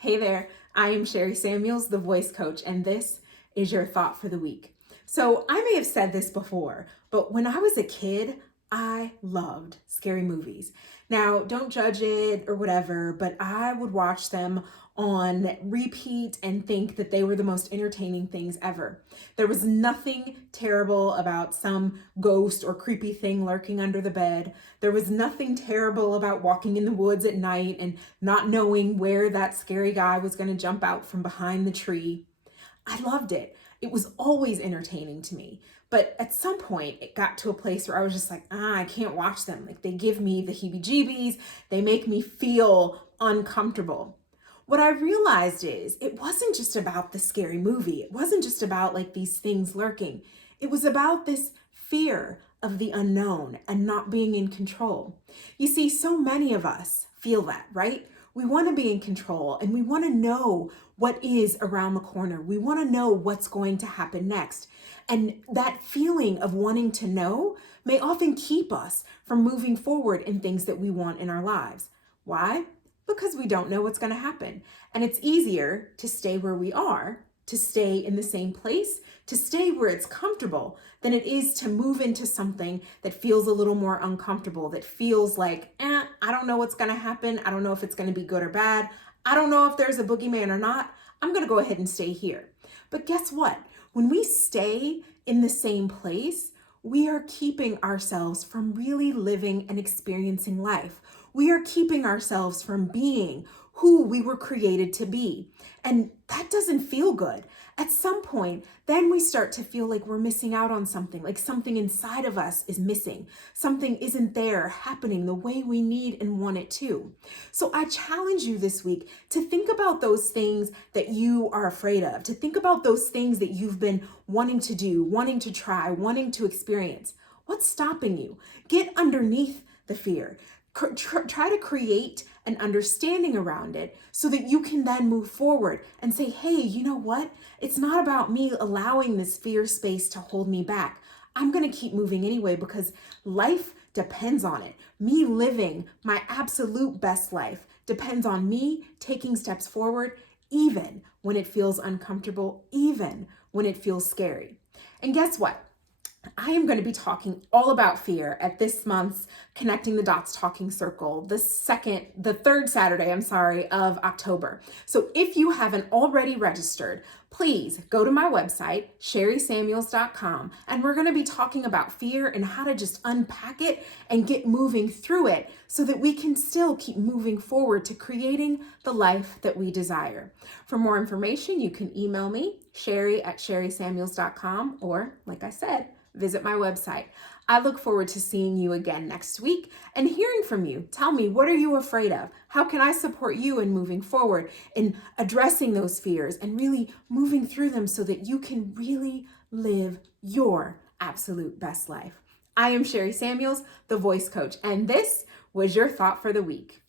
Hey there, I am Sherry Samuels, the voice coach, and this is your thought for the week. So I may have said this before, but when I was a kid, I loved scary movies. Now, don't judge it or whatever, but I would watch them on repeat and think that they were the most entertaining things ever. There was nothing terrible about some ghost or creepy thing lurking under the bed. There was nothing terrible about walking in the woods at night and not knowing where that scary guy was going to jump out from behind the tree. I loved it. It was always entertaining to me. But at some point, it got to a place where I was just like, I can't watch them. Like, they give me the heebie-jeebies. They make me feel uncomfortable. What I realized is it wasn't just about the scary movie. It wasn't just about like these things lurking. It was about this fear of the unknown and not being in control. You see, so many of us feel that, right? We want to be in control and we want to know what is around the corner. We want to know what's going to happen next. And that feeling of wanting to know may often keep us from moving forward in things that we want in our lives. Why? Because we don't know what's going to happen. And it's easier to stay where we are, to stay in the same place, to stay where it's comfortable, than it is to move into something that feels a little more uncomfortable, that feels like, I don't know what's going to happen. I don't know if it's going to be good or bad. I don't know if there's a boogeyman or not. I'm going to go ahead and stay here. But guess what? When we stay in the same place, we are keeping ourselves from really living and experiencing life. We are keeping ourselves from being who we were created to be. And that doesn't feel good. At some point, then we start to feel like we're missing out on something, like something inside of us is missing. Something isn't there happening the way we need and want it to. So I challenge you this week to think about those things that you are afraid of, to think about those things that you've been wanting to do, wanting to try, wanting to experience. What's stopping you? Get underneath the fear. Try to create an understanding around it so that you can then move forward and say, hey, you know what? It's not about me allowing this fear space to hold me back. I'm going to keep moving anyway because life depends on it. Me living my absolute best life depends on me taking steps forward, even when it feels uncomfortable, even when it feels scary. And guess what? I am going to be talking all about fear at this month's Connecting the Dots Talking Circle, the third Saturday, of October. So if you haven't already registered, please go to my website, sherrysamuels.com, and we're going to be talking about fear and how to just unpack it and get moving through it so that we can still keep moving forward to creating the life that we desire. For more information, you can email me, sherry@sherrysamuels.com, or like I said, visit my website. I look forward to seeing you again next week and hearing from you. Tell me, what are you afraid of? How can I support you in moving forward, in addressing those fears and really moving through them so that you can really live your absolute best life? I am Sherry Samuels, the voice coach, and this was your thought for the week.